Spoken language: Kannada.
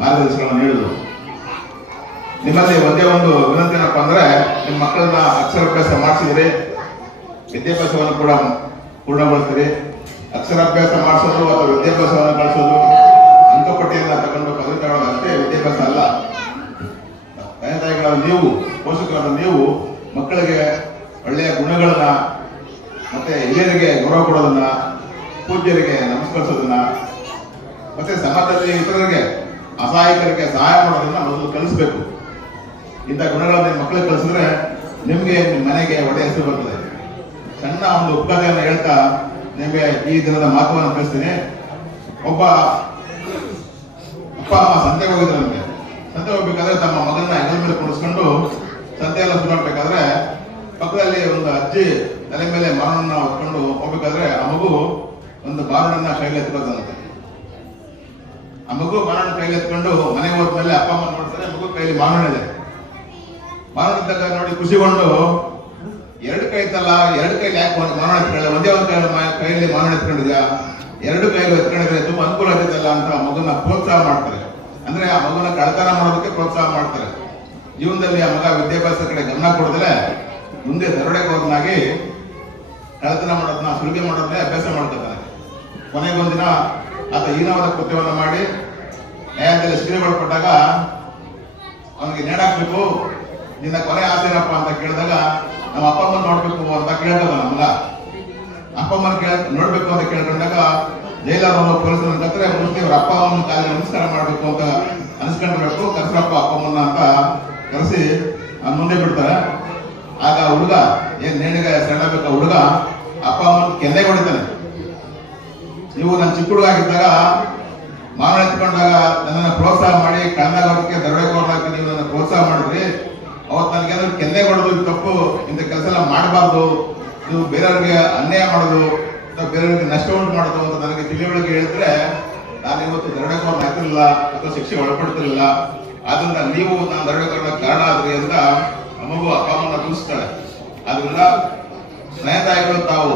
ಮಾರ್ಗದರ್ಶನವನ್ನು ನೀಡಿದರು. ನಿಮ್ಮಲ್ಲಿ ಒಂದೇ ಒಂದು ವಿನಂತಿ ಏನಪ್ಪ ಅಂದ್ರೆ ನಿಮ್ಮ ಮಕ್ಕಳನ್ನ ಅಕ್ಷರಾಭ್ಯಾಸ ಮಾಡಿಸಿದ್ರಿ ವಿದ್ಯಾಭ್ಯಾಸವನ್ನು ಕೂಡ ಪೂರ್ಣಗೊಳಿಸ್ತೀರಿ. ಅಕ್ಷರಾಭ್ಯಾಸ ಮಾಡಿಸೋದು ಅಥವಾ ವಿದ್ಯಾಭ್ಯಾಸವನ್ನು ಕಳಿಸೋದು ಅಂಕಪಟ್ಟಿಯನ್ನು ತಗೊಂಡು ಪದವಿ ತಗೊಳ್ಳೋದು ಅಷ್ಟೇ ವಿದ್ಯಾಭ್ಯಾಸ ಅಲ್ಲ. ತಂದೆ ತಾಯಿಗಳ ನೀವು, ಪೋಷಕರಾದ ನೀವು ಮಕ್ಕಳಿಗೆ ಒಳ್ಳೆಯ ಗುಣಗಳನ್ನ ಮತ್ತೆ ಹಿರಿಯರಿಗೆ ಗೌರವ ಕೊಡೋದನ್ನ, ಪೂಜ್ಯರಿಗೆ ನಮಸ್ಕರಿಸೋದನ್ನ, ಮತ್ತೆ ಸಮಾಜದಲ್ಲಿ ಇತರರಿಗೆ ಅಸಹಾಯಕರಿಗೆ ಸಹಾಯ ಮಾಡೋದನ್ನ ಮೊದಲು ಕಲಿಸ್ಬೇಕು. ಇಂಥ ಗುಣಗಳನ್ನ ಮಕ್ಕಳಿಗೆ ಕಲಿಸಿದ್ರೆ ನಿಮಗೆ ಮನೆಗೆ ಒಳ್ಳೆಯ ಹೆಸರು ಬರ್ತದೆ. ಸಣ್ಣ ಒಂದು ಉಪಕಥೆಯನ್ನು ಹೇಳ್ತಾ ನಿಮಗೆ ಈ ದಿನದ ಮಹತ್ವವನ್ನು ಕಳಿಸ್ತೀನಿ ಒಬ್ಬ ಅಪ್ಪ, ಅಮ್ಮ ಸಂತೆಗೆ ಹೋಗಿದ್ರಂತೆ ಸಂತೆ ಹೋಗ್ಬೇಕಾದ್ರೆ ತಮ್ಮ ಮಗನ ಎಲೆ ಮೇಲೆ ಕುಡಿಸ್ಕೊಂಡು ಸಂತೆ ಎಲ್ಲ ಪಕ್ಕದಲ್ಲಿ ಒಂದು ಅಜ್ಜಿ ತಲೆ ಮೇಲೆ ಮಾರಣನ್ನ ಹೊತ್ಕೊಂಡು ಹೋಗ್ಬೇಕಾದ್ರೆ ಆ ಮಗು ಒಂದು ಬಾರಣನ್ನ ಕೈಲಿ ಎತ್ಕೊಳ್ತಾನಂತೆ ಆ ಮಗು ಮಾನವನ ಕೈಲಿ ಎತ್ಕೊಂಡು ಮನೆಗೆ ಹೋದ್ಮೇಲೆ ಅಪ್ಪ ಅಮ್ಮ ನೋಡ್ತಾರೆ, ಮಗು ಕೈಲಿ ಮಾರಣ ಇದ್ದಾಗ ನೋಡಿ ಖುಷಿಗೊಂಡು ಎರಡು ಕೈ ಇತ್ತಲ್ಲ ಎರಡು ಕೈಲಿ ಯಾಕೆ ಮಾರಣ ಎತ್ಕೊಳ್ಳ ಒಂದೇ ಒಂದು ಕೈ ಕೈಯಲ್ಲಿ ಮಾರಣ ಎತ್ಕೊಂಡಿದ್ಯಾ? ಎರಡು ಕೈಲಿ ಎತ್ಕೊಂಡಿದ್ರೆ ತುಂಬಾ ಅನುಕೂಲ ಆಗುತ್ತಲ್ಲ ಅಂತ ಆ ಮಗುನ ಪ್ರೋತ್ಸಾಹ ಮಾಡ್ತಾರೆ. ಅಂದ್ರೆ ಆ ಮಗನ ಕಳತನ ಮಾಡೋದಕ್ಕೆ ಪ್ರೋತ್ಸಾಹ ಮಾಡ್ತಾರೆ. ಜೀವನದಲ್ಲಿ ಆ ಮಗ ವಿದ್ಯಾಭ್ಯಾಸ ಕಡೆ ಗಮನ ಕೊಡದ್ರೆ ಮುಂದೆ ದರೋಡೆಕೋರನಾಗಿ ಕಳತನ ಮಾಡೋದನ್ನ ಸುಲಿಗೆ ಮಾಡೋದನ್ನೇ ಅಭ್ಯಾಸ ಮಾಡ್ಕೊತಾನೆ. ಕೊನೆಗೊಂದಿನ ಆತ ಹೀನವಾದ ಕೃತ್ಯವನ್ನು ಮಾಡಿ ನ್ಯಾಯಾಲಯದಲ್ಲಿ ಶಿಕ್ಷೆಗೊಳಪಟ್ಟಾಗ ಅವನಿಗೆ ನೇಡಾಕ್ಬೇಕು, ನಿನ್ನ ಕೊನೆ ಆಸೆನಪ್ಪ ಅಂತ ಕೇಳಿದಾಗ ನಮ್ಮ ಅಪ್ಪ ಅಮ್ಮನ ನೋಡ್ಬೇಕು ಅಂತ ಕೇಳ್ತದ ನಮ್ಗ. ಅಪ್ಪ ಅಮ್ಮನ ಕೇಳ, ನೋಡ್ಬೇಕು ಅಂತ ಕೇಳ್ಕೊಂಡಾಗ ಜೈಲರನ್ನು ಪೊಲೀಸರ ಕತ್ತರೆ ಮುಂಚೆ ಅಪ್ಪ ಅಮ್ಮನ ಕಾಲಿಗೆ ನಮಸ್ಕಾರ ಮಾಡ್ಬೇಕು ಅಂತ ಅನ್ಸ್ಕೊಂಡಿರ್ಬೇಕು ಕರ್ಸಪ್ಪ ಅಪ್ಪ ಅಮ್ಮನ ಅಂತ ಕರೆಸಿ ಮುಂದೆ ಬಿಡ್ತಾರೆ. ಆಗ ಹುಡುಗ, ಏನ್ ನೇಣಿಗೆ ಸೆಳಬೇಕು ಹುಡುಗ? ಅಪ್ಪ ಅಮ್ಮನ ಕೆನ್ನೆ ಹೊಡಿತಾನೆ. ನೀವು ನನ್ನ ಚಿಕ್ಕ ಹುಡುಗ ಆಗಿದ್ದಾಗ ಮಾರಣ ಎತ್ಕೊಂಡಾಗ ನನ್ನನ್ನು ಪ್ರೋತ್ಸಾಹ ಮಾಡಿ ಕಣ್ಣಾಗೋದಕ್ಕೆ ದರೋಡೆಕೋರಕ್ಕೆ ನೀವು ನನ್ನ ಪ್ರೋತ್ಸಾಹ ಮಾಡಿದ್ರಿ. ಅವತ್ತು ನನಗೆ ಏನಾದ್ರು ಕೆನ್ನೆ ಕೊಡೋದು ತಪ್ಪು, ಇಂಥ ಕೆಲಸ ಎಲ್ಲ ಮಾಡಬಾರ್ದು. ನೀವು ಬೇರೆಯವ್ರಿಗೆ ಅನ್ಯಾಯ ಮಾಡೋದು, ಅಥವಾ ಬೇರೆಯವ್ರಿಗೆ ನಷ್ಟ ಉಂಟು ಮಾಡೋದು ಅಂತ ನನಗೆ ತಿಳಿವಳಿಕೆ ಹೇಳಿದ್ರೆ, ನಾನು ಇವತ್ತು ದರೋಡೆಕೋರ ಹಾಕಿರಲಿಲ್ಲ ಅಥವಾ ಶಿಕ್ಷೆ ಒಳಪಡ್ತಿರಲಿಲ್ಲ. ಆದ್ರಿಂದ ನೀವು ನಾನು ದರೋಡೆಕೋರನ ಕಾರಣ ಆದ್ರಿ ಅಂತ ಅಮ್ಮಗೂ ಅಪ್ಪ ಅಮ್ಮನ ತಿಳಿಸ್ತಾಳೆ ಆದ್ರಿಂದ ಸ್ನೇಹಿತಾಯಿಗಳು ತಾವು.